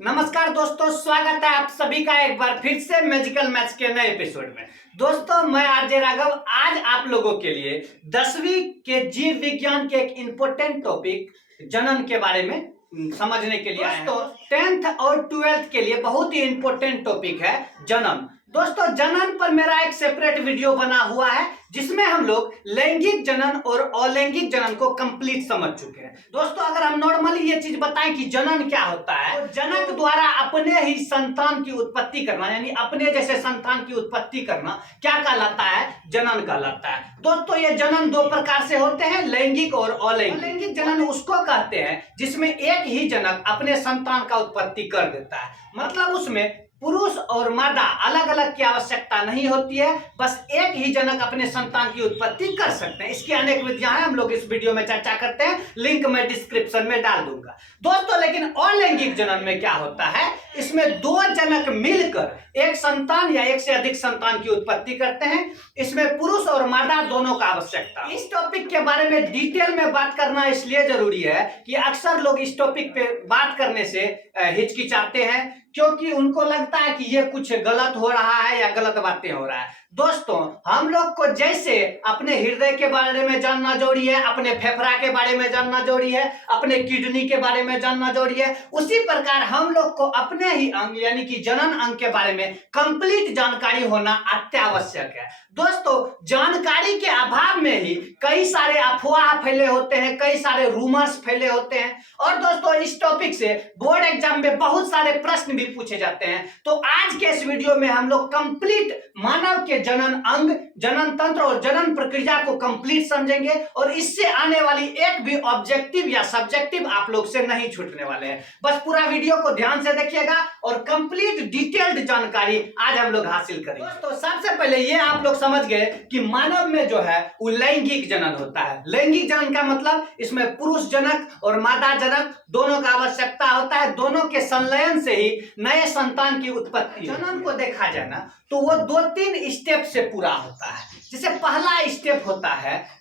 नमस्कार दोस्तों, स्वागत है आप सभी का एक बार फिर से मैजिकल मैथ्स के नए एपिसोड में। दोस्तों मैं आरजे राघव आज आप लोगों के लिए 10वीं के जीव विज्ञान के एक इंपॉर्टेंट टॉपिक जनन के बारे में समझने के लिए आए हैं। दोस्तों 10th और 12th के लिए बहुत ही इंपॉर्टेंट टॉपिक है जनन। दोस्तों जनन पर मेरा एक सेपरेट वीडियो बना हुआ है जिसमें हम लोग लैंगिक जनन और अलैंगिक जनन को कंप्लीट समझ चुके हैं। दोस्तों अगर हम नॉर्मली ये चीज बताएं कि जनन क्या होता है, तो जनक द्वारा अपने ही संतान की उत्पत्ति करना, यानी अपने जैसे संतान की उत्पत्ति करना क्या कहलाता है? जनन कहलाता है। दोस्तों ये जनन दो प्रकार से होते हैं, लैंगिक और अलैंगिक। लैंगिक जनन उसको कहते हैं जिसमें एक ही जनक अपने संतान का उत्पत्ति कर देता है, मतलब उसमें पुरुष और मादा अलग अलग की आवश्यकता नहीं होती है, बस एक ही जनक अपने संतान की उत्पत्ति कर सकते हैं। इसकी अनेक विधियां हैं, हम लोग इस वीडियो में चर्चा करते हैं, लिंक मैं डिस्क्रिप्शन में डाल दूंगा। दोस्तों लेकिन अलैंगिक जनन में क्या होता है, इसमें दो जनक मिलकर एक संतान या एक से अधिक संतान की उत्पत्ति करते हैं। इसमें पुरुष और मादा दोनों का आवश्यकता। इस टॉपिक के बारे में डिटेल में बात करना इसलिए जरूरी है कि अक्सर लोग इस टॉपिक पे बात करने से हिचकिचाते हैं, क्योंकि उनको लगता है कि ये कुछ गलत हो रहा है या गलत बातें हो रहा है। दोस्तों हम लोग को जैसे अपने हृदय के बारे में जानना जरूरी है, अपने फेफड़ा के बारे में जानना जरूरी है, अपने किडनी के बारे में जानना जरूरी है, उसी प्रकार हम लोग को अपने ही अंग यानी कि जनन अंग के बारे में कंप्लीट जानकारी होना अत्यावश्यक है। दोस्तों जानकारी के अभाव में ही कई सारे अफवाह फैले होते हैं, कई सारे रूमर्स फैले होते हैं, और दोस्तों इस टॉपिक से बोर्ड एग्जाम में बहुत सारे प्रश्न भी पूछे जाते हैं। तो आज के इस वीडियो में हम लोग कंप्लीट मानव के जनन अंग, जनन तंत्र और जनन प्रक्रिया को कंप्लीट समझेंगे, और इससे आने वाली एक भी ऑब्जेक्टिव या सब्जेक्टिव आप लोग से नहीं छूटने वाले हैं। बस पूरा वीडियो को ध्यान से देखिएगा और कंप्लीट डिटेल्ड जानकारी आज हम लोग हासिल करेंगे। दोस्तों सबसे पहले ये आप लोग समझ गए कि मानव में जो है वो लैंगिक जनन होता है। लैंगिक जनन का मतलब इसमें पुरुष जनक और मादा जनक दोनों का आवश्यकता होता है, दोनों के संलयन से ही नए संतान की उत्पत्ति। जनन को देखा जाए ना तो वो 2-3 स्टेप से पूरा होता है। जैसे पहला स्टेप होता है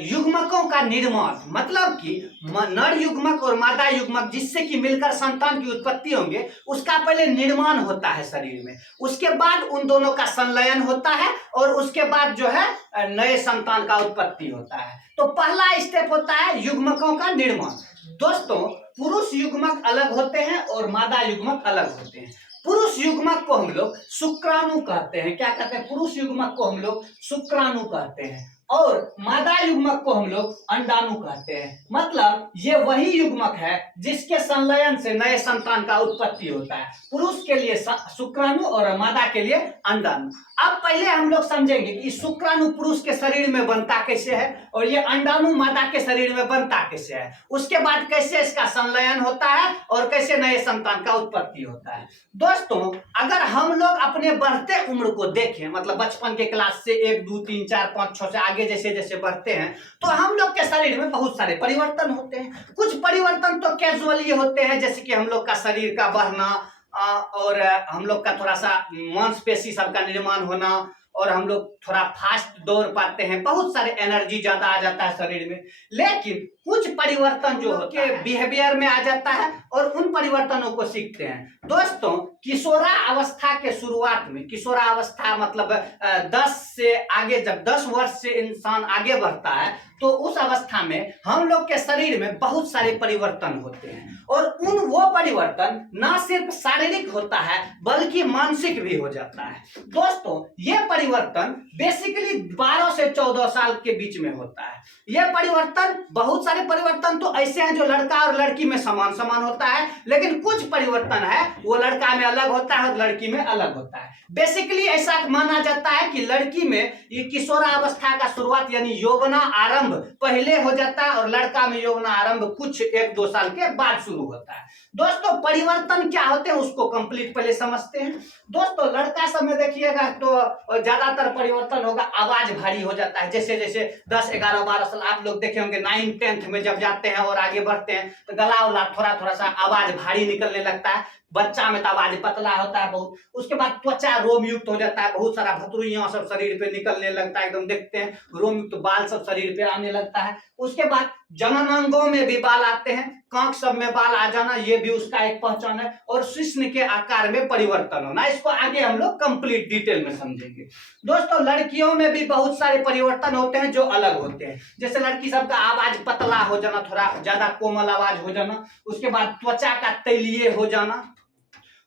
युग्मकों का निर्माण, मतलब कि नर युग्मक और मादा युग्मक जिससे कि मिलकर संतान की उत्पत्ति होंगे, उसका पहले निर्माण होता है शरीर में, उसके बाद उन दोनों का संलयन होता है और उसके बाद जो है नए संतान का उत्पत्ति होता है। तो पहला स्टेप होता है युग्मकों का निर्माण। दोस्तों पुरुष युग्मक अलग होते हैं और मादा युग्मक अलग होते हैं। पुरुष युग्मक को हम लोग शुक्राणु कहते हैं। क्या कहते हैं? पुरुष युग्मक को हम लोग शुक्राणु कहते हैं और मादा युग्मक को हम लोग अंडाणु कहते हैं। मतलब ये वही युग्मक है जिसके संलयन से नए संतान का उत्पत्ति होता है। पुरुष के लिए शुक्राणु और मादा के लिए अंडाणु। अब पहले हम लोग समझेंगे कि शुक्राणु पुरुष के शरीर में बनता कैसे है और ये अंडाणु मादा के शरीर में बनता कैसे है, उसके बाद कैसे इसका संलयन होता है और कैसे नए संतान का उत्पत्ति होता है। दोस्तों अगर हम लोग अपने बढ़ते उम्र को देखें, मतलब बचपन के क्लास से 1, 2, 3, 4, 5, 6 से आगे जैसे जैसे बढ़ते हैं, तो हम लोग के शरीर में बहुत सारे परिवर्तन होते हैं। कुछ परिवर्तन तो कैजुअली होते हैं, जैसे कि हम लोग का शरीर का बढ़ना और हम लोग का थोड़ा सा मांसपेशी सबका निर्माण होना, और हम लोग थोड़ा फास्ट दौड़ पाते हैं, बहुत सारे एनर्जी ज्यादा आ जाता है शरीर में। लेकिन कुछ परिवर्तन जो के बिहेवियर में आ जाता है और उन परिवर्तनों को सीखते हैं। दोस्तों किशोरावस्था के शुरुआत में, किशोरावस्था मतलब 10 से आगे, जब 10 वर्ष से इंसान आगे बढ़ता है तो उस अवस्था में हम लोग के शरीर में बहुत सारे परिवर्तन होते हैं, और वो परिवर्तन ना सिर्फ शारीरिक होता है बल्कि मानसिक भी हो जाता है। दोस्तों ये परिवर्तन बेसिकली 12 से 14 साल के बीच में होता है। यह परिवर्तन, बहुत सारे परिवर्तन तो ऐसे हैं जो लड़का और लड़की में समान समान होता है, लेकिन कुछ परिवर्तन है वो लड़का में अलग होता है और लड़की में अलग होता है। बेसिकली ऐसा माना जाता है कि लड़की में ये किशोरावस्था का शुरुआत यानी यौवना आरंभ पहले हो जाता है और लड़का में यौवना आरंभ कुछ 1-2 साल के बाद शुरू होता है। दोस्तों परिवर्तन क्या होते हैं उसको कंप्लीट पहले समझते हैं। दोस्तों लड़का सब में देखिएगा तो ज्यादातर परिवर्तन होगा, आवाज भारी हो जाता है। जैसे जैसे 10, 11, 12 साल आप लोग देखे होंगे, 9, 10th में जब जाते हैं और आगे बढ़ते हैं तो गला उला थोड़ा सा आवाज भारी निकलने लगता है। बच्चा में तो आवाज पतला होता है बहुत, उसके बाद त्वचा रोम युक्त हो जाता है, बहुत सारा भतुरियां सब शरीर पे निकलने लगता है, एकदम देखते हैं रोम युक्त बाल सब शरीर पे आने लगता है। उसके बाद जननांगों में भी बाल आते हैं, कांक सब में बाल आ जाना, ये भी उसका एक पहचान है। और शिश्न के आकार में परिवर्तन होना, इसको आगे हम लोग कंप्लीट डिटेल में समझेंगे। दोस्तों लड़कियों में भी बहुत सारे परिवर्तन होते हैं जो अलग होते हैं, जैसे लड़की सब का आवाज पतला हो जाना, थोड़ा ज्यादा कोमल आवाज हो जाना। उसके बाद त्वचा का तैलीय हो जाना।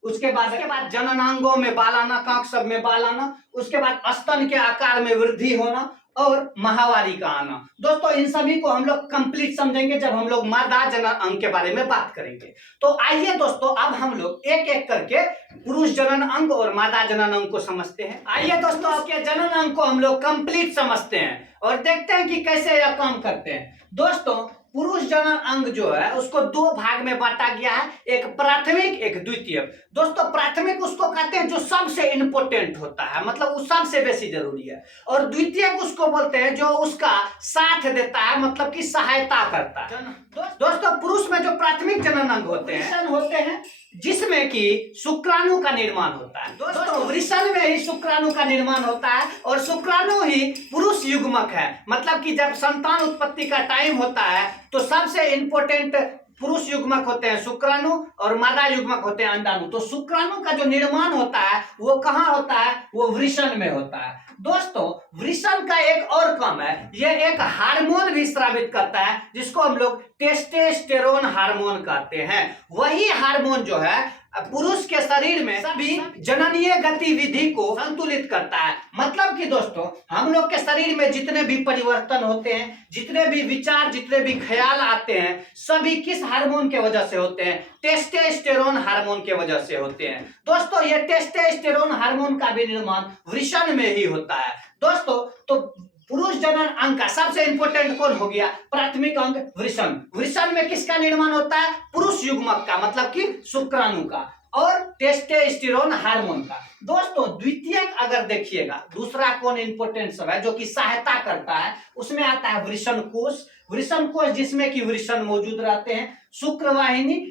उसके बाद जननांगों में बाल आना, कांक सब में बाल आना। उसके बाद स्तन के आकार में वृद्धि होना और माहवारी का आना। दोस्तों इन सभी को हम लोग कंप्लीट समझेंगे जब हम लोग मादा जनन अंग के बारे में बात करेंगे। तो आइए दोस्तों अब हम लोग एक एक करके पुरुष जनन अंग और मादा जनन अंग को समझते हैं। आइए दोस्तों आपके जनन अंग को हम लोग कंप्लीट समझते हैं और देखते हैं कि कैसे यह काम करते हैं। दोस्तों पुरुष जनन अंग जो है उसको दो भाग में बांटा गया है, एक प्राथमिक एक द्वितीय। दोस्तों प्राथमिक उसको कहते हैं जो सबसे इंपॉर्टेंट होता है, मतलब वो सबसे बेसी जरूरी है। और द्वितीय उसको बोलते हैं जो उसका साथ देता है, मतलब कि सहायता करता है। दोस्तों पुरुष में जो प्राथमिक जनन अंग होते हैं जिसमें कि शुक्राणु का निर्माण होता है। दोस्तों वृषण में ही शुक्राणु का निर्माण होता है और शुक्राणु ही पुरुष युग्मक है, मतलब कि जब संतान उत्पत्ति का टाइम होता है तो सबसे इंपॉर्टेंट पुरुष युग्मक होते हैं शुक्राणु और मादा युग्मक होते हैं अंडाणु। तो शुक्राणु का जो निर्माण होता है वो कहाँ होता है, वो वृषण में होता है। दोस्तों वृषण का एक और काम है, यह एक हार्मोन भी स्रावित करता है जिसको हम लोग टेस्टोस्टेरोन हार्मोन कहते हैं। वही हार्मोन जो है पुरुष के शरीर में सभी जननीय गतिविधि को संतुलित करता है। मतलब कि दोस्तों हम लोग के शरीर में जितने भी परिवर्तन होते हैं, जितने भी विचार, जितने भी ख्याल आते हैं, सभी किस हार्मोन के वजह से होते हैं, टेस्टोस्टेरोन हार्मोन के वजह से होते हैं। दोस्तों ये टेस्टोस्टेरोन हार्मोन का भी निर्माण वृषण में ही होता है। दोस्तों तो पुरुष जनन अंग का सबसे इंपॉर्टेंट कौन हो गया, प्राथमिक अंग वृषण। वृषण में किसका निर्माण होता है, पुरुष युग्मक का, मतलब कि शुक्राणु का और टेस्टोस्टेरोन हार्मोन का। दोस्तों द्वितीय अगर देखिएगा दूसरा कौन इंपॉर्टेंट सब है जो कि सहायता करता है, उसमें आता है वृषण कोश। वृषण कोश जिसमें कि वृषण मौजूद रहते हैं, शुक्रवाहिनी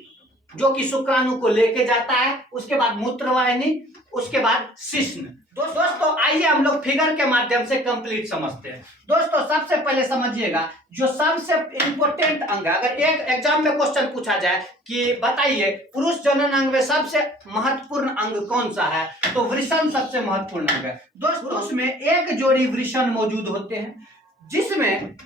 जो कि शुक्राणु को लेके जाता है, उसके बाद मूत्रवाहिनी, उसके बाद शिश्न। दोस्तों आइए हम लोग फिगर के माध्यम से कंप्लीट समझते हैं। दोस्तों सबसे पहले समझिएगा जो सबसे इंपॉर्टेंट अंग है, अगर एक एग्जाम में क्वेश्चन पूछा जाए कि बताइए पुरुष जनन अंग में सबसे महत्वपूर्ण अंग कौन सा है, तो वृषण सबसे महत्वपूर्ण अंग है। दोस्तों उसमें एक जोड़ी वृषण मौजूद होते हैं जिसमें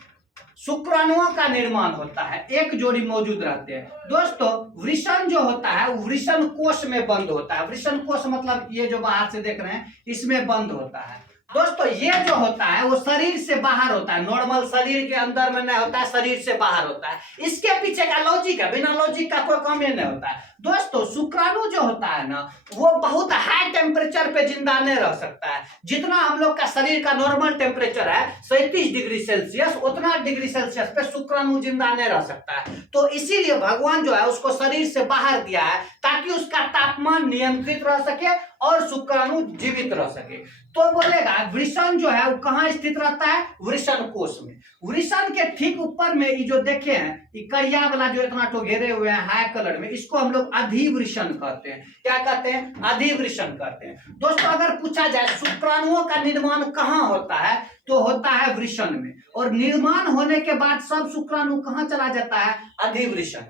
शुक्राणुओं का निर्माण होता है, एक जोड़ी मौजूद रहते हैं। दोस्तों वृषण जो होता है वो वृषण कोश में बंद होता है। वृषण कोश मतलब ये जो बाहर से देख रहे हैं इसमें बंद होता है। दोस्तों ये जो होता है वो शरीर से बाहर होता है, नॉर्मल शरीर के अंदर में नहीं होता है, शरीर से बाहर होता है। इसके पीछे का लॉजिक है, बिना लॉजिक का कोई काम नहीं होता है। दोस्तों शुक्राणु जो होता है ना वो बहुत हाई टेम्परेचर पे जिंदा नहीं रह सकता है। जितना हम लोग का शरीर का नॉर्मल टेम्परेचर है 37 डिग्री सेल्सियस, उतना डिग्री सेल्सियस पे शुक्राणु जिंदा नहीं रह सकता है। तो इसीलिए भगवान जो है उसको शरीर से बाहर दिया है ताकि उसका तापमान नियंत्रित रह सके और शुक्राणु जीवित रह सके। तो बोलेगा वृषण जो है वो कहाँ स्थित रहता है, वृषण कोश में। वृषण के ठीक ऊपर में ये जो देखे हैं ये करिया वाला जो इतना तो घेरे हुए हैं हाई कलर में, इसको हम लोग अधिवृषण कहते हैं। क्या कहते हैं, अधिवृषण कहते हैं। दोस्तों अगर पूछा जाए शुक्राणुओं का निर्माण कहाँ होता है तो होता है वृषण में, और निर्माण होने के बाद सब शुक्राणु कहाँ चला जाता है, अधिवृषण।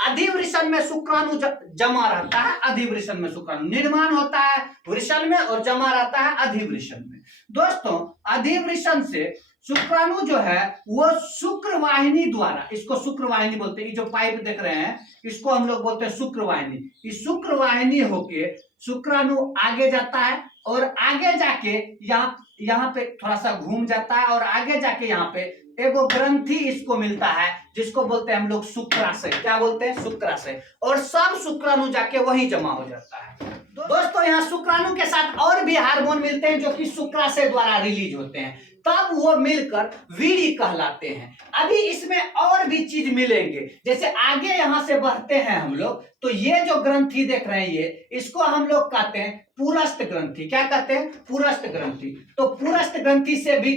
अधिवृषण में शुक्राणु जमा रहता है, अधिवृषण में शुक्राणु निर्माण होता है वृषण में और जमा रहता है अधिवृषण में। दोस्तों अधिवृषण से शुक्राणु जो है वो शुक्रवाहिनी द्वारा, इसको शुक्रवाहिनी बोलते हैं, ये जो पाइप देख रहे हैं इसको हम लोग बोलते हैं शुक्रवाहिनी। इस शुक्रवाहिनी होके शुक्राणु आगे जाता है और आगे जाके यहाँ पे थोड़ा सा घूम जाता है और आगे जाके यहाँ पे एगो ग्रंथि इसको मिलता है जिसको बोलते हैं हम लोग शुक्राशय। क्या बोलते हैं, शुक्राशय। और सब शुक्राणु जाके वहीं जमा हो जाता है। दोस्तों यहाँ शुक्राणु के साथ और भी हार्मोन मिलते हैं जो कि शुक्राशय द्वारा रिलीज होते हैं, तब वो मिलकर वीर्य कहलाते हैं। अभी इसमें और भी चीज मिलेंगे, जैसे आगे यहाँ से बढ़ते हैं हम लोग तो ये जो ग्रंथि देख रहे हैं ये, इसको हम लोग कहते हैं पुरस्थ ग्रंथि। क्या कहते हैं, पुरस्थ ग्रंथि। तो पुरस्थ ग्रंथि से भी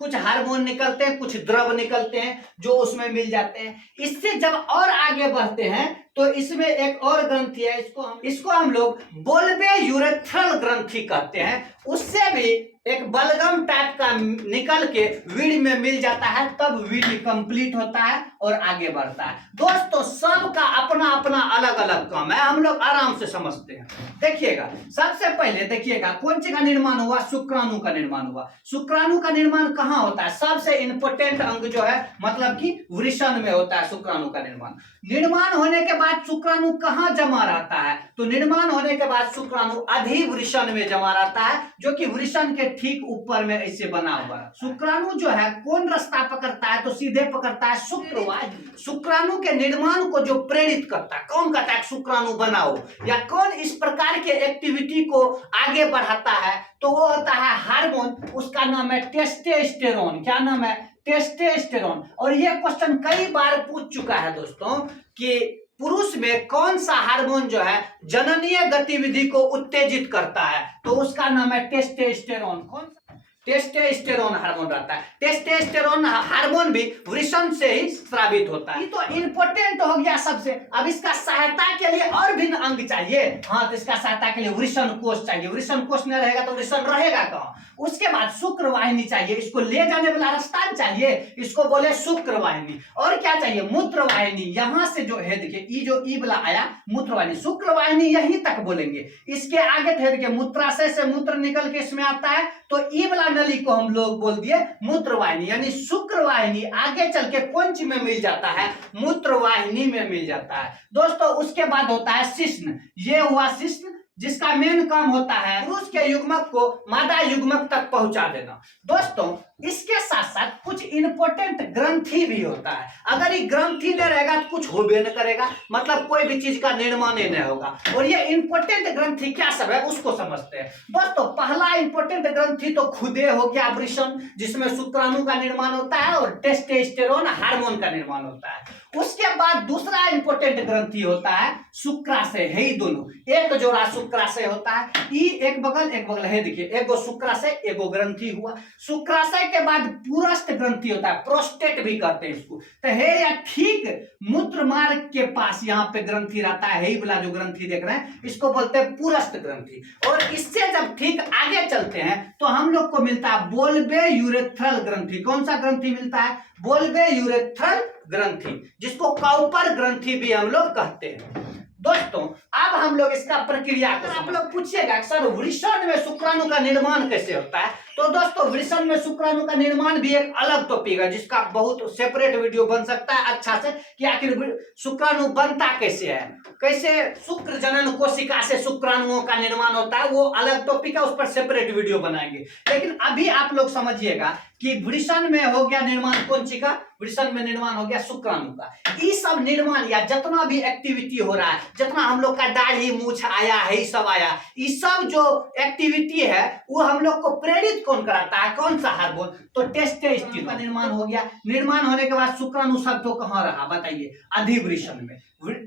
कुछ हार्मोन निकलते हैं, कुछ द्रव निकलते हैं जो उसमें मिल जाते हैं। इससे जब और आगे बढ़ते हैं तो इसमें एक और ग्रंथि है, इसको हम लोग बोल्बे यूरेथ्रल ग्रंथि कहते हैं। उससे भी एक बलगम टाइप का निकल के वीड में मिल जाता है, तब वीड कंप्लीट होता है और आगे बढ़ता है। दोस्तों सबका अपना अपना अलग अलग काम है, हम लोग आराम से समझते हैं। देखिएगा, सबसे पहले देखिएगा कौन चीज का निर्माण हुआ, शुक्राणु का निर्माण हुआ। शुक्राणु का निर्माण कहाँ होता है, सबसे इंपोर्टेंट अंग जो है मतलब कि वृषण में होता है शुक्राणु का निर्माण। निर्माण होने के बाद शुक्राणु कहाँ जमा रहता है, तो निर्माण होने के बाद शुक्राणु अधिवृषण में जमा रहता है, जो कि वृषण के ठीक ऊपर में ऐसे बना हुआ है। शुक्राणु जो है कौन रास्ता पकड़ता है, तो सीधे पकड़ता है शुक्रवाहिनी। शुक्राणु के निर्माण को जो प्रेरित करता है, कौन कहता है शुक्राणु बनाओ, या कौन इस प्रकार के एक्टिविटी को आगे बढ़ाता है, तो वो होता है हार्मोन, उसका नाम है टेस्टोस्टेरोन। क्या नाम है, टेस्टोस्टेरोन। और ये क्वेश्चन कई बार पूछ चुका है दोस्तों कि पुरुष में कौन सा हार्मोन जो है जननीय गतिविधि को उत्तेजित करता है, तो उसका नाम है टेस्टोस्टेरोन। कौन सा, टेस्टोस्टेरोन हार्मोन रहता है। टेस्टोस्टेरोन हार्मोन भी वृषण से ही स्रावित होता है। ये तो इंपोर्टेंट हो गया सबसे। अब इसका सहायता के लिए और भिन्न अंग चाहिए, हाँ तो इसका सहायता के लिए वृषण कोष चाहिए। वृषण कोष नहीं रहेगा तो वृषण रहेगा कहाँ। उसके बाद शुक्रवाहिनी चाहिए, इसको ले जाने वाला रास्ता चाहिए, इसको बोले शुक्रवाहिनी। और क्या चाहिए, मूत्रवाहिनी। यहां से जो है देखिए ई जो ई वाला आया मूत्रवाहिनी, शुक्रवाहिनी यहीं तक बोलेंगे। इसके आगे थे देखिए मूत्राशय से मूत्र निकल के इसमें आता है, तो ई वाला नली को हम लोग बोल दिए मूत्रवाहिनी। यानी शुक्रवाहिनी आगे चल के कौन चीज में मिल जाता है, मूत्रवाहिनी में मिल जाता है दोस्तों। उसके बाद होता है शिश्न। ये हुआ शिश्न, जिसका मेन काम होता है पुरुष के युग्मक को मादा युग्मक तक पहुंचा देना। दोस्तों इसके साथ साथ कुछ इंपोर्टेंट ग्रंथि भी होता है। अगर ये ग्रंथि नहीं रहेगा तो कुछ हो भी नहीं करेगा, मतलब कोई भी चीज का निर्माण ही नहीं होगा। और ये इंपोर्टेंट ग्रंथि क्या सब है उसको समझते हैं दोस्तों। पहला इंपोर्टेंट ग्रंथि तो खुदे हो गया वृषण, जिसमें शुक्राणु का निर्माण होता है और टेस्टोस्टेरोन हार्मोन का निर्माण होता है। उसके बाद दूसरा इंपोर्टेंट ग्रंथि होता है शुक्राशय। है ही दोनों, एक जोड़ा शुक्राशय होता है, ई एक बगल है देखिए, एगो शुक्राशय एगो ग्रंथि हुआ। शुक्राशय के बाद पुरस्थ ग्रंथि होता है, प्रोस्टेट भी कहते हैं इसको। तो है या ठीक मूत्र मार्ग के पास यहाँ पे ग्रंथि रहता है, ही वाला जो ग्रंथि देख रहे हैं इसको बोलते हैं पुरस्थ ग्रंथि। और इससे जब ठीक आगे चलते हैं तो हम लोग को मिलता है बोल्बे यूरेथ्रल ग्रंथि। कौन सा ग्रंथि मिलता है, बोल्बे यूरेथ्रल ग्रंथि, जिसको काउपर ग्रंथि भी हम लोग कहते हैं। दोस्तों अब हम लोग इसका प्रक्रिया को आप लोग पूछिएगा सर वृषण में शुक्राणु का निर्माण कैसे होता है, तो दोस्तों वृषण में शुक्राणु का निर्माण भी एक अलग टॉपिक है, जिसका बहुत सेपरेट वीडियो बन सकता है अच्छा से कि आखिर शुक्राणु बनता कैसे है, कैसे शुक्र जनन कोशिका से शुक्राणुओं का निर्माण होता है, वो अलग टॉपिक है, उस पर सेपरेट वीडियो बनाएंगे। लेकिन अभी आप लोग समझिएगा कि वृषण में हो गया निर्माण कौन सी का, वृषण में निर्माण हो गया शुक्राणु का। ये सब निर्माण या जितना भी एक्टिविटी हो रहा है, जितना हम लोग का दाढ़ी मूछ आया है, ये सब आया, ये सब जो एक्टिविटी है वो हम लोग को प्रेरित कौन कराता है, कौन सा हार्मोन, तो टेस्टोस्टेरोन का निर्माण हो गया। निर्माण होने के बाद शुक्राणु सब तो कहाँ रहा बताइए, अधिवृषण में।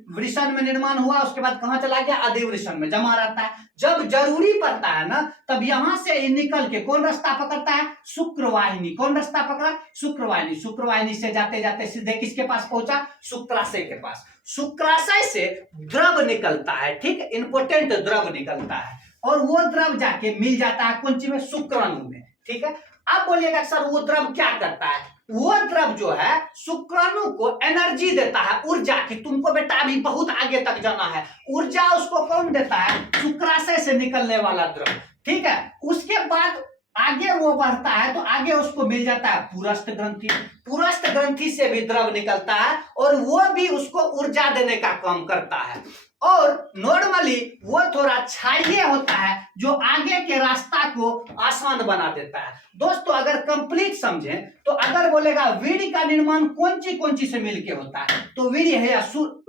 वृषण में निर्माण हुआ, उसके बाद कहां चला गया, अधिवृषण में जमा रहता है। जब जरूरी पड़ता है ना तब यहां से निकल के कौन रास्ता पकड़ता है, शुक्रवाहिनी। कौन रास्ता पकड़ा, शुक्रवाहिनी। शुक्रवाहिनी से जाते जाते सीधे किसके पास पहुंचा, शुक्राशय के पास। शुक्राशय से द्रव निकलता है, ठीक, इंपोर्टेंट द्रव निकलता है, और वो द्रव जाके मिल जाता है कौन सी में, शुक्राणु में। ठीक है, अब बोलिएगा सर वो द्रव क्या करता है, वो द्रव जो है शुक्राणु को एनर्जी देता है, ऊर्जा की। तुमको बेटा अभी बहुत आगे तक जाना है, ऊर्जा उसको कौन देता है, शुक्राशय से निकलने वाला द्रव। ठीक है, उसके बाद आगे वो बढ़ता है तो आगे उसको मिल जाता है पुरस्थ ग्रंथि। पुरस्थ ग्रंथि से भी द्रव निकलता है और वो भी उसको ऊर्जा देने का काम करता है। और नॉर्मली वो थोड़ा क्षारीय होता है जो आगे के रास्ता को आसान बना देता है। दोस्तों अगर कंप्लीट समझें तो अगर बोलेगा वीर्य का निर्माण कौन ची से मिलके होता है, तो वीर्य है,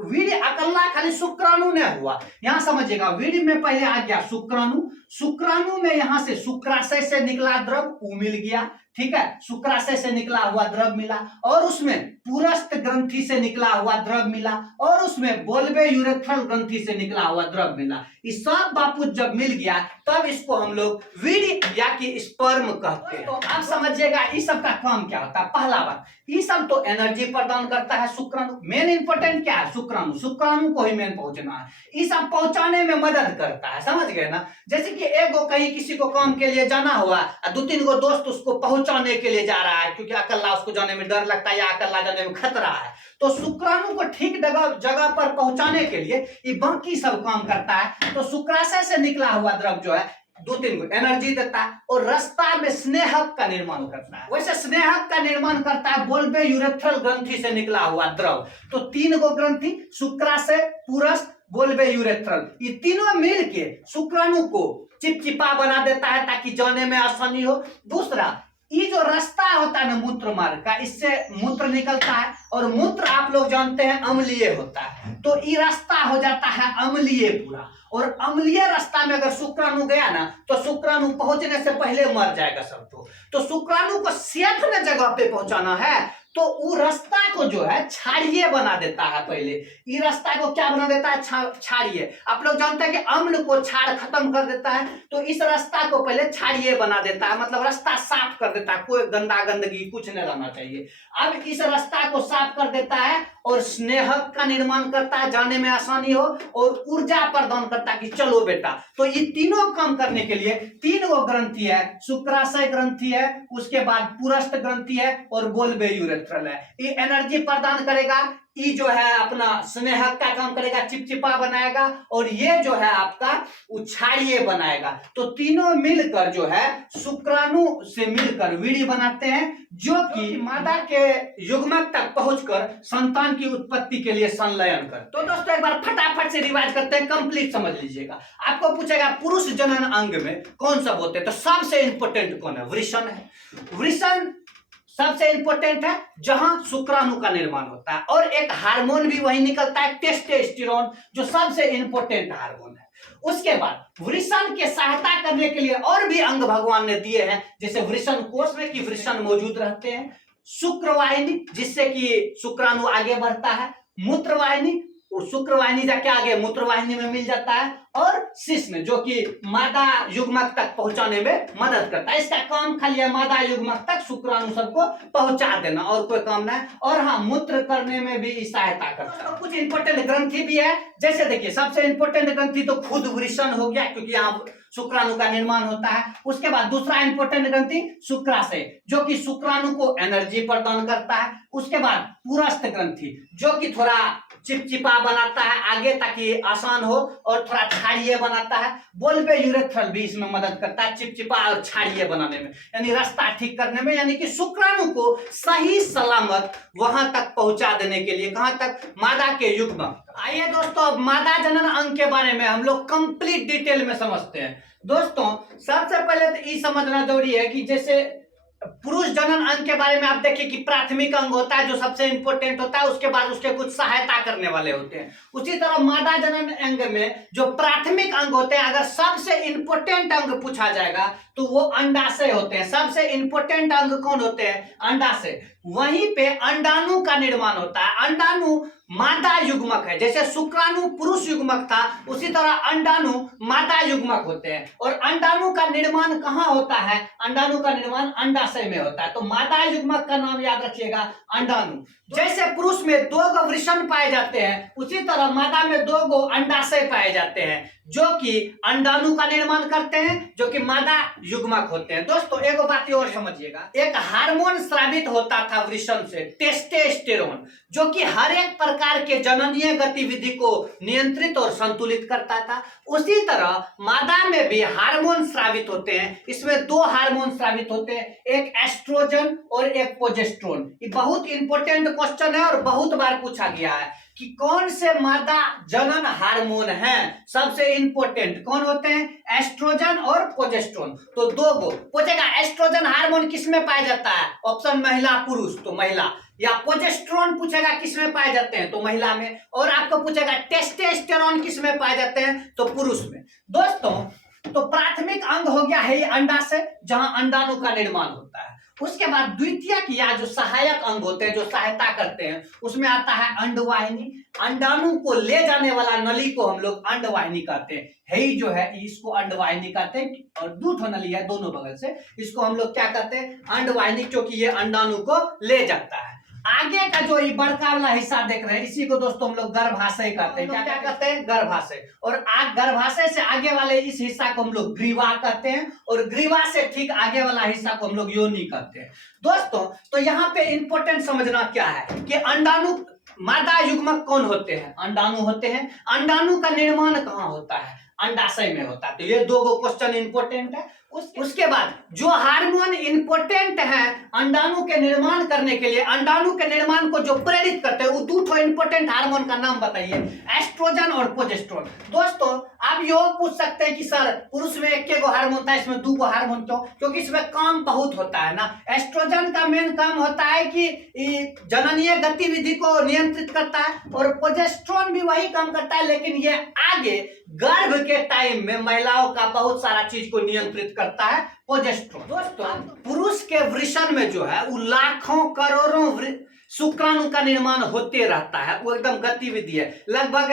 वीर्य अकेला खाली शुक्राणु ने हुआ। यहां समझिएगा, वीर्य में पहले आ गया शुक्राणु, शुक्राणु में यहां से शुक्राशय से निकला द्रव वो मिल गया। ठीक है, शुक्राशय से निकला हुआ द्रव मिला, और उसमें पुरस्थ ग्रंथि से निकला हुआ द्रव मिला, और उसमें बोल्बे यूरेथ्रल ग्रंथि से निकला हुआ द्रव मिला। इस सब बापू जब मिल गया तब इसको हम लोग वीर्य या कि स्पर्म कहते हैं। तो आप समझिएगा इस सब का काम क्या होता है। पहला बात, ये सब तो एनर्जी प्रदान करता है शुक्राणु। मेन इंपोर्टेंट क्या है, शुक्राणु, शुक्राणु को ही मेन पहुंचना है, ये सब पहुंचाने में मदद करता है, समझ गए ना। जैसे कि एगो कहीं किसी को काम के लिए जाना हुआ, दो तीन गो दोस्त उसको पहुंचाने के लिए जा रहा है, क्योंकि अकेला उसको जाने में डर लगता है या अकेला जाने में खतरा है, तो शुक्राणु को ठीक जगह पर पहुंचाने के लिए ये बाकी सब काम करता है। तो शुक्राशय से निकला हुआ द्रव जो है दो तीन को एनर्जी देता है, और रास्ता में स्नेहक का निर्माण करता है। वैसे स्नेहक का निर्माण करता है बोल्बे यूरेथ्रल ग्रंथि से निकला हुआ द्रव। तो तीन गो ग्रंथि, शुक्राशय, पुरस्थ, बोल्बे यूरेथ्रल, ये तीनों मिलके शुक्राणु को चिपचिपा बना देता है ताकि जाने में आसानी हो। दूसरा, ये जो रास्ता होता है ना मूत्र मार्ग का, इससे मूत्र निकलता है, और मूत्र आप लोग जानते हैं अम्लीय होता है, तो ये रास्ता हो जाता है अम्लीय पूरा। और अम्लीय रास्ता में अगर शुक्राणु गया ना तो शुक्राणु पहुंचने से पहले मर जाएगा सब। तो शुक्राणु को सेफ में जगह पे पहुंचाना है, तो वो रास्ता को जो है क्षारीय बना देता है। पहले ये रास्ता को क्या बना देता है, क्षारीय। आप लोग जानते हैं कि अम्ल को क्षार खत्म कर देता है, तो इस रास्ता को पहले क्षारीय बना देता है, मतलब रास्ता साफ कर देता है, कोई गंदा गंदगी कुछ नहीं रहना चाहिए। अब इस रास्ता को साफ कर देता है और स्नेहक का निर्माण करता है, जाने में आसानी हो, और ऊर्जा प्रदान करता है कि चलो बेटा। तो ये तीनों काम करने के लिए तीन गो ग्रंथि है, शुक्राशय ग्रंथि है, उसके बाद पुरस्थ ग्रंथि है, और बोल्बे यूरेथ्रल है। ये एनर्जी प्रदान करेगा, ये जो है अपना स्नेहक का काम करेगा, चिपचिपा बनाएगा, और ये जो है आपका क्षारीय बनाएगा। तो तीनों मिलकर जो है शुक्राणु से मिलकर वीर्य बनाते हैं, जो कि मादा के युग्मक तक पहुंचकर संतान की उत्पत्ति के लिए संलयन कर। तो दोस्तों एक बार फटाफट से रिवाइज करते हैं, कंप्लीट समझ लीजिएगा। आपको पूछेगा पुरुष जनन अंग में कौन सब होते हैं, तो सबसे इंपोर्टेंट कौन है, वृषण है। वृषण सबसे इंपॉर्टेंट है जहां शुक्राणु का निर्माण होता है, और एक हार्मोन भी वही निकलता है, टेस्टोस्टेरोन, जो सबसे इंपॉर्टेंट हार्मोन है। उसके बाद वृषण के सहायता करने के लिए और भी अंग भगवान ने दिए हैं, जैसे वृषण कोष में कि वृषण मौजूद रहते हैं, शुक्रवाहिनी जिससे कि शुक्राणु आगे बढ़ता है, मूत्रवाहिनी, और शुक्रवाहिनी जाके आगे मूत्रवाहिनी में मिल जाता है, और शिश्न जो कि मादा युग्मक तक पहुंचाने में मदद करता है। इसका काम खाली है मादा युग्मक तक शुक्राणु सबको पहुंचा देना, और कोई काम नहीं। और हाँ, मूत्र करने में भी सहायता करता है। कुछ इंपोर्टेंट ग्रंथि भी है, जैसे देखिए सबसे इंपोर्टेंट ग्रंथि तो खुद वृषण हो गया, क्योंकि यहाँ शुक्राणु का निर्माण होता है। उसके बाद दूसरा इंपोर्टेंट ग्रंथि शुक्राशय, जो कि शुक्राणु को एनर्जी प्रदान करता है। उसके बाद पुरस्थ ग्रंथि, जो कि थोड़ा चिपचिपा बनाता है आगे ताकि आसान हो, और थोड़ा क्षारीय बनाता है। बोल्बे यूरेथ्रल भी इसमें मदद करता है, चिपचिपा और क्षारीय बनाने में, यानी रास्ता ठीक करने में, यानी कि शुक्राणु को सही सलामत वहां तक पहुंचा देने के लिए। कहां तक, मादा के युग्मक। आइए दोस्तों अब मादा जनन अंग के बारे में हम लोग कंप्लीट डिटेल में समझते हैं। दोस्तों सबसे पहले तो ये समझना जरूरी है कि जैसे पुरुष जनन अंग के बारे में आप देखिए कि प्राथमिक अंग होता है जो सबसे इंपॉर्टेंट होता है, उसके बाद उसके कुछ सहायता करने वाले होते हैं। उसी तरह मादा जनन अंग में जो प्राथमिक अंग होते हैं, अगर सबसे इंपॉर्टेंट अंग पूछा जाएगा तो वो अंडाशय होते हैं। सबसे इंपॉर्टेंट अंग कौन होते हैं, अंडाशय। वहीं पे अंडाणु का निर्माण होता है। अंडाणु मादा युग्मक है, जैसे शुक्राणु पुरुष युग्मक था, उसी तरह अंडाणु मादा युग्मक होते हैं। और अंडाणु का निर्माण कहाँ होता है, अंडाणु का निर्माण अंडाशय में होता है। तो मादा युग्मक का नाम याद रखिएगा, अंडाणु। जैसे पुरुष में 2 गो वृषण पाए जाते हैं, उसी तरह मादा में 2 गो अंडाशय पाए जाते हैं, जो कि अंडाणु का निर्माण करते हैं, जो कि मादा युग्मक होते हैं। दोस्तों एक बात और समझिएगा, एक हार्मोन स्रावित होता था वृषण से, टेस्टोस्टेरोन, जो कि हर एक प्रकार के जननीय गतिविधि को नियंत्रित और संतुलित करता था। उसी तरह मादा में भी हार्मोन स्रावित होते हैं। इसमें 2 हार्मोन स्रावित होते हैं, एक एस्ट्रोजन और एक प्रोजेस्टेरोन। ये बहुत इंपॉर्टेंट क्वेश्चन है और बहुत बार पूछा गया है कि कौन से मादा जनन हार्मोन हैं। सबसे इंपॉर्टेंट कौन होते हैं, एस्ट्रोजन और प्रोजेस्टेरोन। तो 2 गो पूछेगा, एस्ट्रोजन हार्मोन किसमें पाया जाता है, ऑप्शन महिला पुरुष, तो महिला। या प्रोजेस्टेरोन पूछेगा किसमें पाए जाते हैं, तो महिला में। और आपको पूछेगा टेस्टोस्टेरोन किसमें पाए जाते हैं, तो पुरुष में। दोस्तों तो प्राथमिक अंग हो गया है ये अंडाशय, जहां अंडाणु का निर्माण होता है। उसके बाद द्वितीयक या जो सहायक अंग होते हैं जो सहायता करते हैं उसमें आता है अंडवाहिनी। अंडाणु को ले जाने वाला नली को हम लोग अंडवाहिनी कहते हैं। ही जो है इसको अंडवाहिनी कहते हैं और दो ठो नली है दोनों बगल से, इसको हम लोग क्या कहते हैं अंडवाहिनी, क्योंकि ये अंडाणु को ले जाता है। आगे का जो ये बड़का वाला हिस्सा देख रहे हैं इसी को दोस्तों हम लोग गर्भाशय कहते हैं। क्या कहते हैं गर्भाशय। और गर्भाशय से आगे वाले इस हिस्सा को हम लोग ग्रीवा कहते हैं और ग्रीवा से ठीक आगे वाला हिस्सा को हम लोग योनि कहते हैं। दोस्तों तो यहाँ पे इंपॉर्टेंट समझना क्या है कि अंडाणु मादा युग्मक कौन होते हैं, अंडाणु होते हैं। अंडाणु का निर्माण कहाँ होता है, अंडाशय में होता है। तो ये दो क्वेश्चन इंपॉर्टेंट है। उसके बाद जो हार्मोन इंपॉर्टेंट है अंडाणु के निर्माण करने के लिए, अंडाणु के निर्माण को जो प्रेरित करते हैं वो दो ठो इंपॉर्टेंट हार्मोन का नाम बताइए, एस्ट्रोजन और प्रोजेस्टेरोन। दोस्तों आप यो पूछ सकते हैं कि सर पुरुष में एक गो हार्मोन था इसमें दो गो हार्मोन क्यों, क्योंकि इसमें काम बहुत होता है ना। एस्ट्रोजन का मेन काम होता है कि जननीय गतिविधि को नियंत्रित करता है और प्रोजेस्टेरोन भी वही काम करता है, लेकिन ये आगे गर्भ के टाइम में महिलाओं का बहुत सारा चीज को नियंत्रित करता है प्रोजेस्टेरोन। दोस्तों पुरुष के वृषण में जो है वो लाखों करोड़ों शुक्राणु का निर्माण होते रहता है, वो एकदम गतिविधि है। लगभग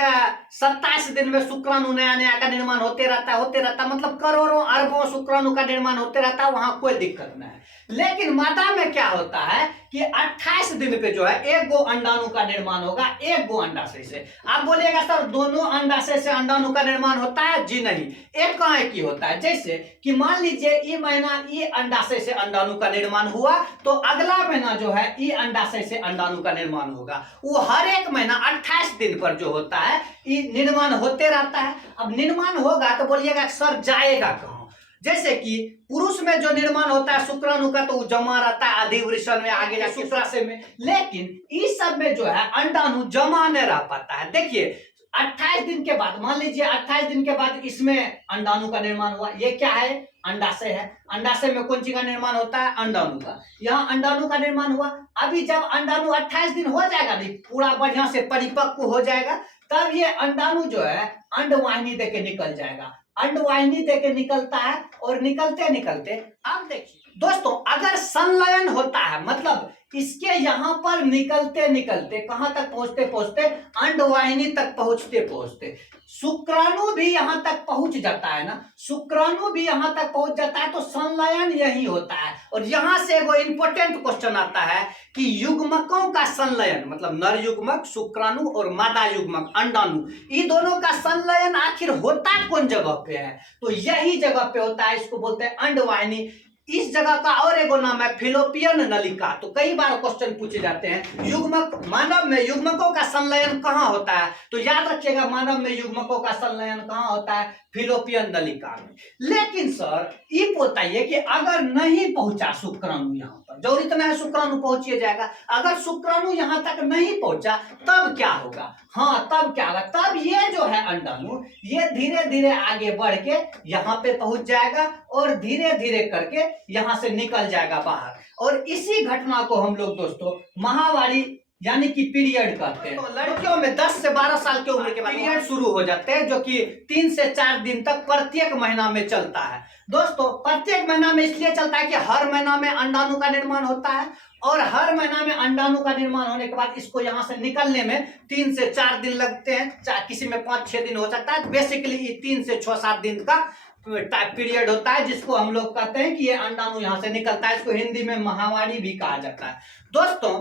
27 दिन में शुक्राणु नया नया का निर्माण होते रहता है, मतलब करोड़ों अरबों शुक्राणु का निर्माण होते रहता है, वहां कोई दिक्कत नहीं है। लेकिन मादा में क्या होता है कि 28 दिन पे जो है एक गो अंडाणु का निर्माण होगा, एक गो अंडाशय से। आप बोलिएगा सर दोनों अंडाशय से अंडाणु का निर्माण होता है, जी नहीं, एक कहाँ एक ही होता है। जैसे कि मान लीजिए ये महीना ये अंडाशय से अंडाणु का निर्माण हुआ तो अगला महीना जो है ये अंडाशय से अंडाणु का निर्माण होगा। वो हर एक महीना 28 दिन पर जो होता है ये निर्माण होते रहता है। अब निर्माण होगा तो बोलिएगा सर जाएगा कहाँ, जैसे कि पुरुष में जो निर्माण होता है शुक्राणु का तो वो जमा रहता है अधिवृषण में, आगे जा शुक्राशय में, लेकिन इस सब में जो है अंडाणु जमा नहीं रह पाता है। देखिए 28 दिन के बाद, मान लीजिए 28 दिन के बाद इसमें अंडाणु का निर्माण हुआ, ये क्या है अंडाशय है। अंडाशय में कौन चीज का निर्माण होता है, अंडाणु का। यहाँ अंडाणु का निर्माण हुआ, अभी जब अंडाणु 28 दिन हो जाएगा नहीं पूरा बढ़िया से परिपक्व हो जाएगा, तब ये अंडाणु जो है अंडवाहिनी देके निकल जाएगा। अंडवाहिनी देके निकलता है और निकलते निकलते अब देखिए दोस्तों अगर संलयन होता है, मतलब इसके यहाँ पर निकलते निकलते कहां तक पहुंचते पहुंचते अंडवाहिनी तक पहुंचते पहुंचते शुक्राणु भी यहां तक पहुंच जाता है ना, शुक्राणु भी यहां तक पहुंच जाता है, तो संलयन यही होता है। और यहां से वो इंपॉर्टेंट क्वेश्चन आता है कि युग्मकों का संलयन, मतलब नर युग्मक शुक्राणु और मादा युग्मक अंडाणु, ये दोनों का संलयन आखिर होता कौन जगह पे है, तो यही जगह पे होता है, इसको बोलते हैं अंडवाहिनी। इस जगह का और एक नाम है फिलोपियन नलिका। तो कई बार क्वेश्चन पूछे जाते हैं युग्मक, मानव में युग्मकों का संलयन कहाँ होता है, तो याद रखिएगा मानव में युग्मकों का संलयन कहाँ होता है, फिलोपियन नलिका में। लेकिन सर ये बताइए कि अगर नहीं पहुंचा शुक्राणु यहाँ पर, जरूरी तो नहीं शुक्राणु पहुंचिए जाएगा, अगर शुक्राणु यहाँ तक नहीं पहुंचा तब क्या होगा, हाँ तब क्या होगा, तब ये जो है अंडाणु ये धीरे धीरे आगे बढ़ के यहाँ पे पहुंच जाएगा और धीरे धीरे करके यहाँ से निकल जाएगा बाहर। और इसी घटना को हम लोग दोस्तों माहवारी यानी कि पीरियड कहते हैं। तो लड़कियों में 10 से 12 साल की उम्र के बाद पीरियड शुरू हो जाते हैं, जो कि 3 से 4 दिन तक प्रत्येक महीना में चलता है। दोस्तों प्रत्येक महीना में इसलिए चलता है कि हर महीना में अंडाणु का निर्माण होता है और हर महीना में अंडाणु का निर्माण होने के बाद इसको यहाँ से निकलने में 3 से 4 दिन लगते हैं, किसी में 5-6 दिन हो सकता है। बेसिकली ये 3 से 6-7 दिन का पीरियड होता है, जिसको हम लोग कहते हैं कि ये अंडाणु यहाँ से निकलता है। इसको हिंदी में माहवारी भी कहा जाता है। दोस्तों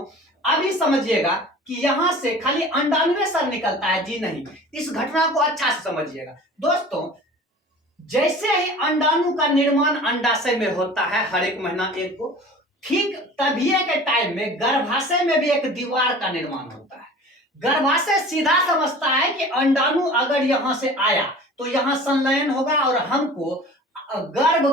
अभी समझिएगा कि यहां से खाली अंडाणु सर निकलता है, जी नहीं, इस घटना को अच्छा से समझिएगा। दोस्तों जैसे ही अंडाणु का निर्माण अंडाशय में होता है हर एक महीना एक को, ठीक तभी के टाइम में गर्भाशय में भी एक दीवार का निर्माण होता है। गर्भाशय सीधा समझता है कि अंडाणु अगर यहां से आया तो यहां संलयन होगा और हमको गर्भ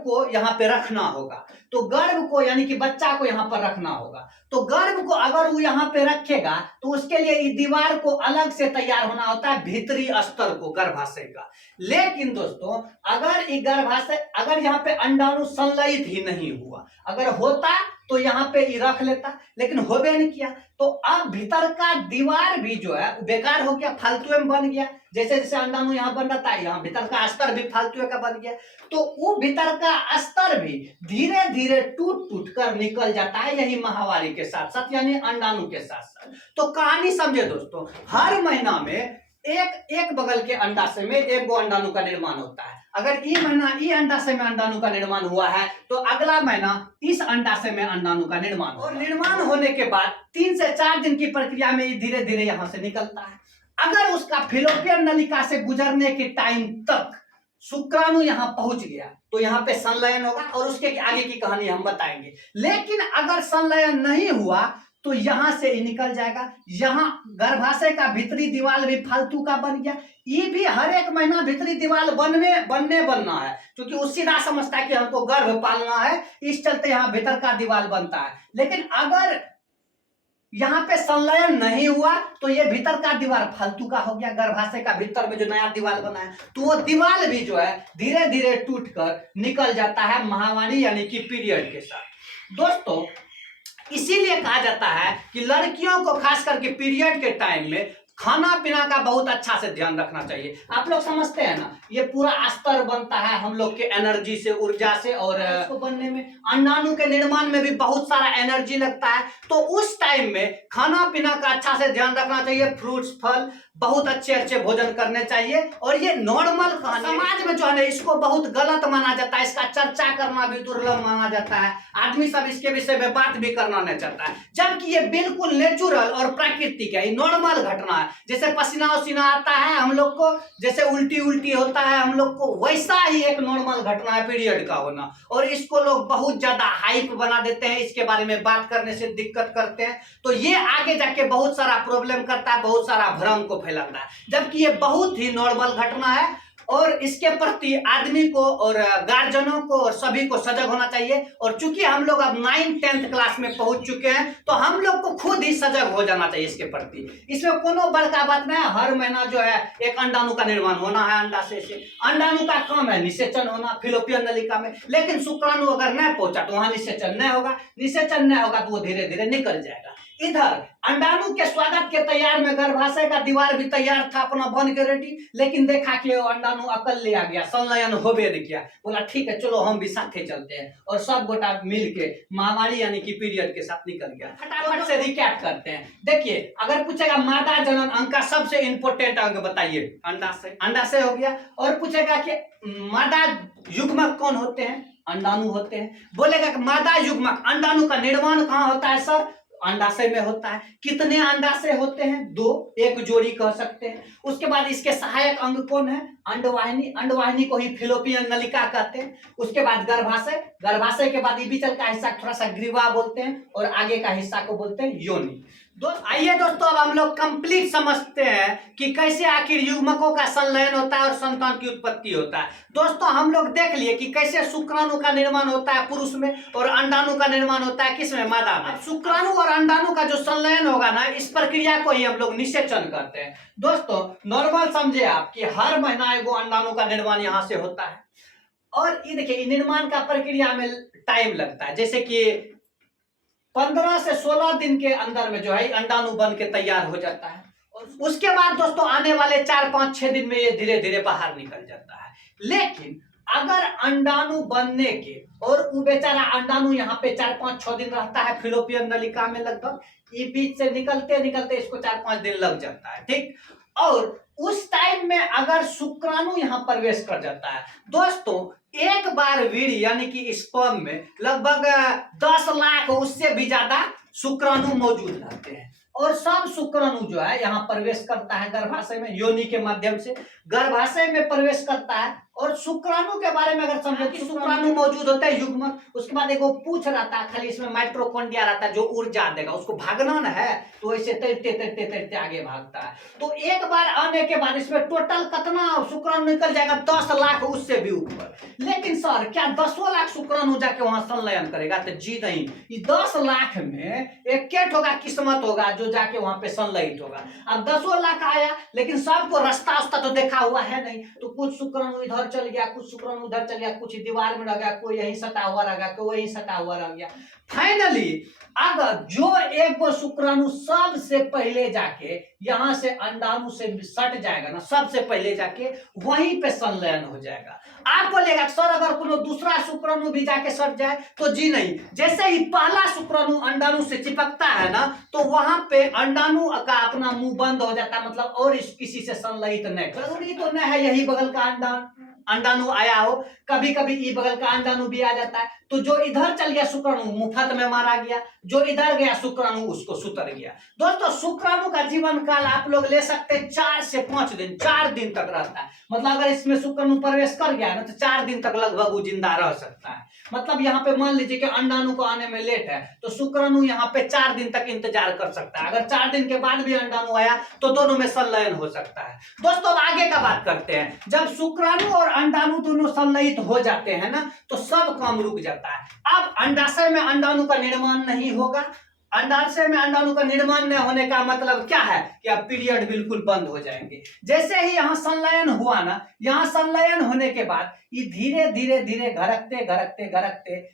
को यहाँ पे रखना होगा, तो गर्भ को यानी कि बच्चा को यहाँ पर रखना होगा। तो गर्भ को अगर वो यहाँ पे रखेगा तो उसके लिए इस दीवार को अलग से तैयार होना होता है, भीतरी स्तर को गर्भाशय का। लेकिन दोस्तों अगर ये गर्भाशय, अगर यहाँ पे अंडाणु संलयित ही नहीं हुआ, अगर होता तो यहाँ पे ये रख लेता, लेकिन होबे नहीं किया, तो अब भीतर का दीवार भी जो है बेकार हो गया, फालतू में बन गया। जैसे जैसे अंडाणु यहाँ बन रहा था, यहाँ भीतर का स्तर भी फालतू का बन निकल गया, तो वो भीतर का स्तर भी धीरे धीरे टूट टूट कर निकल जाता है, यही माहवारी के साथ साथ यानी अंडाणु के साथ साथ। तो कहानी समझे दोस्तों, हर महीना में एक बगल के अंडाशय में एक गो अंडाणु का निर्माण होता है। अगर ये महीना ये अंडाशय में अंडाणु का निर्माण हुआ है तो अगला महीना इस अंडाशय में अंडाणु का निर्माण, और निर्माण होने के बाद 3 से 4 दिन की प्रक्रिया में ये धीरे धीरे यहां से निकलता है। अगर उसका फिलोपियन नलिका से गुजरने के टाइम तक शुक्राणु यहां पहुंच गया तो यहां पे संलयन होगा, और उसके आगे की कहानी हम बताएंगे। लेकिन अगर संलयन नहीं हुआ तो यहां से निकल जाएगा। यहां गर्भाशय का भीतरी दीवार भी फालतू का बन गया। ये भी हर एक महीना भीतरी दीवार बनना है, क्योंकि वो सीधा समझता है कि हमको गर्भ पालना है, इस चलते यहां भीतर का दीवार बनता है। लेकिन अगर यहां पे संलयन नहीं हुआ तो ये भीतर का दीवार फालतू का हो गया। गर्भाशय का भीतर में जो नया दीवार बना है तो वो दीवार भी जो है धीरे धीरे टूट कर निकल जाता है माहवारी यानी कि पीरियड के साथ। दोस्तों इसीलिए कहा जाता है कि लड़कियों को खास करके पीरियड के टाइम में खाना पीना का बहुत अच्छा से ध्यान रखना चाहिए। आप लोग समझते हैं ना, ये पूरा स्तर बनता है हम लोग के एनर्जी से, ऊर्जा से, और इसको बनने में अंडाणु के निर्माण में भी बहुत सारा एनर्जी लगता है। तो उस टाइम में खाना पीना का अच्छा से ध्यान रखना चाहिए। फ्रूट्स, फल, बहुत अच्छे अच्छे भोजन करने चाहिए। और ये नॉर्मल समाज में जो है ना इसको बहुत गलत माना जाता है, इसका चर्चा करना भी दुर्लभ माना जाता है। आदमी सब इसके विषय में बात भी करना नहीं चाहता है, जबकि ये बिल्कुल नेचुरल और प्राकृतिक है, ये नॉर्मल घटना है। जैसे पसीना उसीना आता है हम लोग को, जैसे उल्टी उल्टी होता है हम लोग को, वैसा ही एक नॉर्मल घटना है पीरियड का होना। और इसको लोग बहुत ज्यादा हाइप बना देते हैं, इसके बारे में बात करने से दिक्कत करते हैं, तो ये आगे जाके बहुत सारा प्रॉब्लम करता है, बहुत सारा भ्रम को फैलाता है। जबकि ये बहुत ही नॉर्मल घटना है और इसके प्रति आदमी को और गार्जियनों को और सभी को सजग होना चाहिए। और चूंकि हम लोग अब 9th-10th क्लास में पहुंच चुके हैं तो हम लोग को खुद ही सजग हो जाना चाहिए इसके प्रति। इसमें कोनो बड़का बात नहीं है। हर महीना जो है एक अंडाणु का निर्माण होना है अंडाशय से। अंडाणु का काम है निषेचन होना फिलोपियन नलिका में, लेकिन शुक्राणु अगर नहीं पहुंचा तो वहां निषेचन नहीं होगा। निषेचन नहीं होगा तो वो धीरे धीरे निकल जाएगा। इधर अंडाणु के स्वागत के तैयार में गर्भाशय का दीवार भी तैयार था अपना बन के रेडी, लेकिन देखा कि अंडाणु अकल ले आ गया, संलयन होबे नहीं किया। बोला ठीक है चलो हम भी साथे चलते हैं, और सब गोटा मिल के माहवारी यानी कि पीरियड के साथ निकल गया। फटाफट से रिकैप करते हैं। देखिए अगर पूछेगा मादा जनन अंग का सबसे इंपोर्टेंट अंग बताइए, अंडाशय। अंडाशय हो गया। और पूछेगा कि मादा युग्मक कौन होते हैं, अंडाणु होते हैं। बोलेगा कि मादा युग्मक अंडाणु का निर्माण कहाँ होता है सर, अंडाशय में होता है। कितने अंडाशय होते हैं, 2, एक जोड़ी कह सकते हैं। उसके बाद इसके सहायक अंग कौन है, अंडवाहिनी। अंडवाहिनी को ही फिलोपियन नलिका कहते हैं। उसके बाद गर्भाशय, गर्भाशय के बाद बीचल का हिस्सा थोड़ा सा ग्रीवा बोलते हैं, और आगे का हिस्सा को बोलते हैं योनि। आइए दोस्तों अब हम लोग कंप्लीट समझते हैं कि कैसे आखिर युग्मकों का संलयन होता है और संतान की उत्पत्ति होता है। दोस्तों हम लोग देख लिए कि कैसे शुक्राणु का निर्माण होता है पुरुष में, और अंडाणु का निर्माण होता है किसमें, मादा में। शुक्राणु और अंडाणु का जो संलयन होगा ना, इस प्रक्रिया को ही हम लोग निषेचन करते हैं। दोस्तों नॉर्मल समझे आप कि हर महीना एगो अंडाणु का निर्माण यहाँ से होता है, और ये देखिए निर्माण का प्रक्रिया में टाइम लगता है। जैसे कि 15 से 16 दिन के अंदर में जो है अंडाणु बन के तैयार हो जाता है, और उसके बाद दोस्तों आने वाले 4-5-6 दिन में ये धीरे धीरे बाहर निकल जाता है। लेकिन अगर अंडाणु बनने के, और वो बेचारा अंडाणु यहाँ पे 4-5-6 दिन रहता है फिलोपियन नलिका में, लगभग ये बीच से निकलते निकलते इसको 4-5 दिन लग जाता है, ठीक। और उस टाइम में अगर शुक्राणु यहाँ प्रवेश कर जाता है दोस्तों, एक बार वीर्य यानी कि स्पर्म में लगभग 10 लाख उससे भी ज्यादा शुक्राणु मौजूद रहते हैं, और सब शुक्राणु जो है यहाँ प्रवेश करता है गर्भाशय में, योनि के माध्यम से गर्भाशय में प्रवेश करता है। और शुक्राणु के बारे में अगर समझे कि शुक्राणु मौजूद होता है युग्मक, उसके बाद एक वो पूछ रहता है, खाली इसमें माइटोकॉन्ड्रिया रहता है जो ऊर्जा देगा, उसको भागना न है तो ऐसे तैरते तैरते तैरते आगे भागता है। तो एक बार आने के बाद इसमें टोटल कितना शुक्राणु निकल जाएगा, 10 लाख उससे भी ऊपर। लेकिन सर क्या 10 लाख शुक्राणु जाके वहां संलयन करेगा, तो जी नहीं, ये 10 लाख में एक होगा किस्मत होगा जो जाके वहां पे संलयित होगा। अब 10 लाख आया, लेकिन सबको रास्ता तो देखा हुआ है नहीं, तो कुछ शुक्राणु इधर चल गया, कुछ शुक्राणु उधर चल गया, कुछ दीवार में रह गया, कोई यहीं सटा हुआ रह गया, कोई वहीं सटा हुआ रह गया। फाइनली अगर जो एक वो शुक्राणु सबसे पहले जाके यहां से अंडाणु से सट जाएगा ना, सबसे पहले जाके वहीं पे संलयन हो जाएगा। आप बोलेगा सर अगर कोनो दूसरा शुक्राणु भी जाके सट जाए तो जी नहीं, जैसे ही पहला शुक्राणु अंडाणु से चिपकता है ना तो वहां पे अंडाणु का अपना मुंह बंद हो जाता है, मतलब और किसी से संलयित नहीं। जरूरी तो नहीं है यही बगल का अंडाणु आया हो, कभी कभी ई बगल का अंडाणु भी आ जाता है। तो जो इधर चल गया शुक्राणु मुफ्त में मारा गया, जो इधर गया शुक्राणु उसको सुतर गया। दोस्तों शुक्राणु का जीवन काल आप लोग ले सकते हैं 4 से 5 दिन, 4 दिन तक रहता है। मतलब अगर इसमें शुक्राणु प्रवेश कर गया ना तो 4 दिन तक लगभग वो जिंदा रह सकता है। मतलब यहाँ पे मान लीजिए कि अंडाणु को आने में लेट है तो शुक्राणु यहाँ पे 4 दिन तक इंतजार कर सकता है। अगर 4 दिन के बाद भी अंडाणु आया तो दोनों में संलयन हो सकता है। दोस्तों अब आगे का बात करते हैं। जब शुक्राणु और अंडाणु दोनों संलयित हो जाते हैं ना तो सब काम रुक जाता है। अब अंडाशय में अंडाणु का निर्माण नहीं होगा। अंडाशय में अंडाणु का निर्माण न होने का मतलब क्या है कि अब पीरियड बिल्कुल बंद हो जाएंगे। जैसे ही यहाँ संलयन हुआ ना, यहाँ संलयन होने के बाद ये धीरे धीरे धीरे घरकते घरकते घरकते,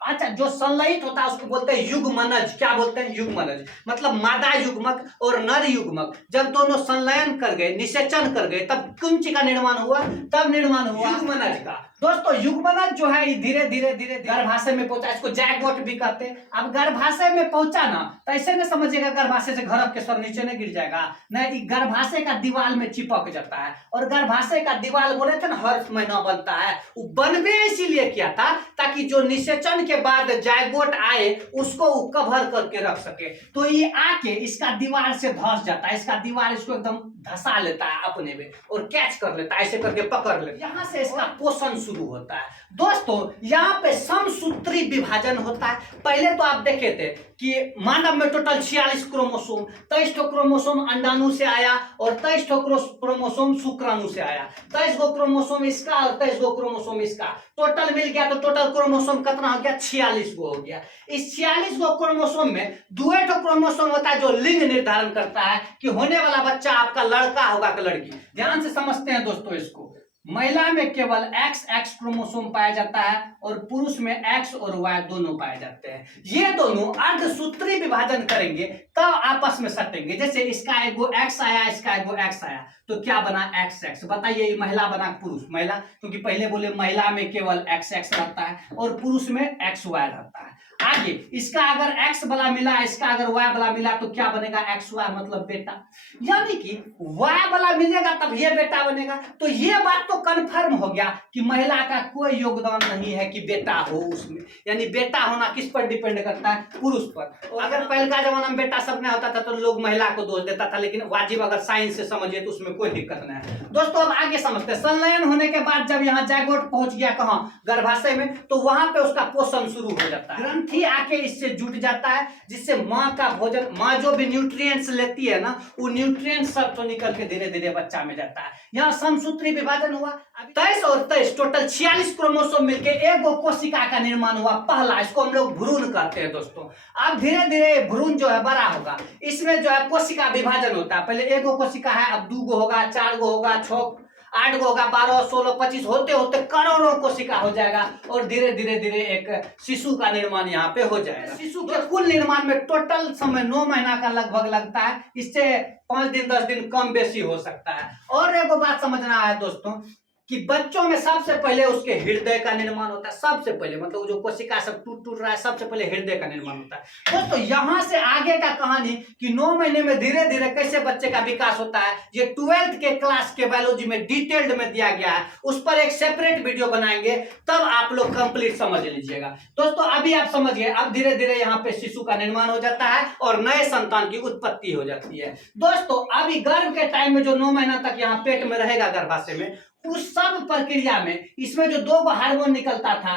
अच्छा जो संलयित होता है उसको बोलते हैं युग्मनज। क्या बोलते हैं? युग्मनज। मतलब मादा युग्मक और नर युग्मक जब दोनों संलयन कर गए, निषेचन कर गए, तब कुंच का निर्माण हुआ, तब निर्माण हुआ युग्मनज का। दोस्तों युग्मनज जो है धीरे धीरे धीरे गर्भाशय में पहुंचा, इसको जैगोट भी कहते हैं। अब गर्भाशय में पहुंचा ना तो ऐसे न समझिएगा गर्भाशय से घरक के सर नीचे नहीं गिर जाएगा, नहीं, गर्भाशय का दीवार में चिपक जाता है। और गर्भाशय का दीवार बोले थे ना हर महीना बनता है, वो बनवे इसीलिए किया था ताकि जो निषेचन के बाद जायगोट आए उसको वो कवर करके रख सके। तो ये आके इसका दीवार से धंस जाता है, इसका दीवार इसको एकदम धसा लेता है अपने में और कैच कर लेता है, ऐसे करके पकड़ लेता है। यहाँ से इसका पोषण शुरू होता है। दोस्तों यहाँ पे समसूत्री विभाजन होता है। पहले तो आप देखे थे कि मानव में टोटल 46 क्रोमोसोम, 23 क्रोमोसोम अंडाणु से आया और 23 क्रोमोसोम शुक्राणु से आया। 23 क्रोमोसोम इसका और 23 क्रोमोसोम इसका, टोटल मिल गया तो टोटल क्रोमोसोम कितना हो गया? 46 हो गया। इस 46 क्रोमोसोम में 2 क्रोमोसोम होता है जो लिंग निर्धारण करता है कि होने वाला बच्चा आपका लड़का होगा कि लड़की। ध्यान से समझते हैं दोस्तों इसको। महिला में केवल XX क्रोमोसोम पाया जाता है और पुरुष में X और Y दोनों पाए जाते हैं। ये दोनों अर्धसूत्री विभाजन करेंगे तब आपस में सटेंगे। जैसे इसका एगो X आया, इसका एगो X आया तो क्या बना? XX। बताइए महिला बना पुरुष? महिला, क्योंकि पहले बोले महिला में केवल XX रहता है और पुरुष में XY रहता है। आगे इसका अगर X वाला मिला, इसका अगर Y वाला मिला तो क्या बनेगा? XY मतलब बेटा। यानी कि Y वाला मिलेगा तब ये बेटा बनेगा। तो ये बात तो कंफर्म हो गया कि महिला का कोई योगदान नहीं है कि बेटा हो उसमें। यानी बेटा होना किस पर डिपेंड करता है? पुरुष पर। और अगर पहले का जमाना में बेटा सब नहीं होता था तो लोग महिला को दोष देता था, लेकिन वाजिब अगर साइंस से समझिए तो उसमें कोई दिक्कत नहीं है। दोस्तों अब आगे समझते हैं। संलयन होने के बाद जब यहाँ जायगोट पहुंच गया कहाँ? गर्भाशय में, तो वहां पे उसका पोषण शुरू हो जाता है। ग्रंथि आके इससे जुट जाता है जिससे माँ का भोजन, माँ जो भी न्यूट्रिएंट्स लेती है ना वो न्यूट्रिएंट्स सब तो निकल के धीरे धीरे बच्चा में जाता है। यहाँ समसूत्री विभाजन हुआ। 23 और 23 टोटल 46 क्रोमोसोम मिलके एक कोशिका का निर्माण हुआ पहला। इसको हम लोग भ्रूण कहते हैं दोस्तों। अब धीरे धीरे भ्रूण जो है बड़ा होगा, इसमें जो है कोशिका विभाजन होता है। पहले 1 कोशिका है, अब 2 होगा, 4 होगा, 6 8 होगा, 12 16 25 होते होते करोड़ों कोशिका हो जाएगा और धीरे धीरे धीरे एक शिशु का निर्माण यहाँ पे हो जाएगा। शिशु के कुल निर्माण में टोटल समय 9 महीना का लगभग लगता है, इससे 5 दिन 10 दिन कम बेसी हो सकता है। और एक बात समझना है दोस्तों कि बच्चों में सबसे पहले उसके हृदय का निर्माण होता है। सबसे पहले मतलब जो कोशिका सब टूट रहा है, सबसे पहले हृदय का निर्माण होता है। दोस्तों यहाँ से आगे का कहानी कि 9 महीने में धीरे धीरे कैसे बच्चे का विकास होता है, ये 12th के क्लास के बायोलॉजी में डिटेल्ड में दिया गया है। उस पर एक सेपरेट वीडियो बनाएंगे, तब आप लोग कंप्लीट समझ लीजिएगा। दोस्तों अभी आप समझिए, अब धीरे धीरे यहाँ पे शिशु का निर्माण हो जाता है और नए संतान की उत्पत्ति हो जाती है। दोस्तों अभी गर्भ के टाइम में जो 9 महीना तक यहाँ पेट में रहेगा गर्भाशय में, उस सब प्रक्रिया में इसमें जो 2 हार्मोन निकलता था,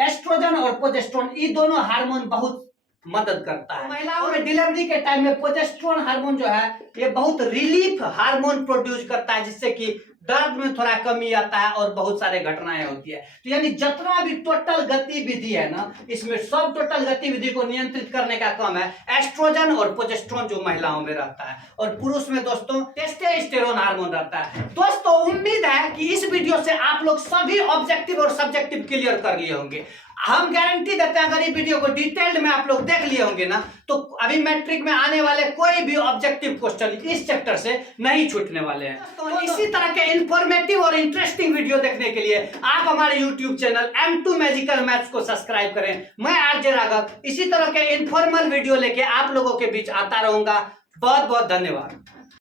एस्ट्रोजन और प्रोजेस्टेरोन, ये दोनों हार्मोन बहुत मदद करता है। महिलाओं में डिलीवरी के टाइम में प्रोजेस्टेरोन हार्मोन जो है ये बहुत रिलीफ हार्मोन प्रोड्यूस करता है, जिससे कि दर्द में थोड़ा कमी आता है और बहुत सारे घटनाएं होती है। तो यानी जितना भी टोटल गतिविधि है ना, इसमें सब टोटल गतिविधि को नियंत्रित करने का काम है एस्ट्रोजन और प्रोजेस्टेरोन जो महिलाओं में रहता है। और पुरुष में दोस्तों टेस्टोस्टेरोन हार्मोन रहता है। दोस्तों उम्मीद है कि इस वीडियो से आप लोग सभी ऑब्जेक्टिव और सब्जेक्टिव क्लियर कर लिए होंगे। हम गारंटी देते हैं, अगर ये वीडियो को डिटेल्ड में आप लोग देख लिए होंगे ना, तो अभी मैट्रिक में आने वाले कोई भी ऑब्जेक्टिव क्वेश्चन इस चैप्टर से नहीं छूटने वाले हैं। तो इसी तरह के इंफॉर्मेटिव और इंटरेस्टिंग वीडियो देखने के लिए आप हमारे YouTube channel M2 magical maths को सब्सक्राइब करें। मैं आरजे राघव इसी तरह के इनफॉर्मल वीडियो लेके आप लोगों के बीच आता रहूंगा। बहुत बहुत धन्यवाद।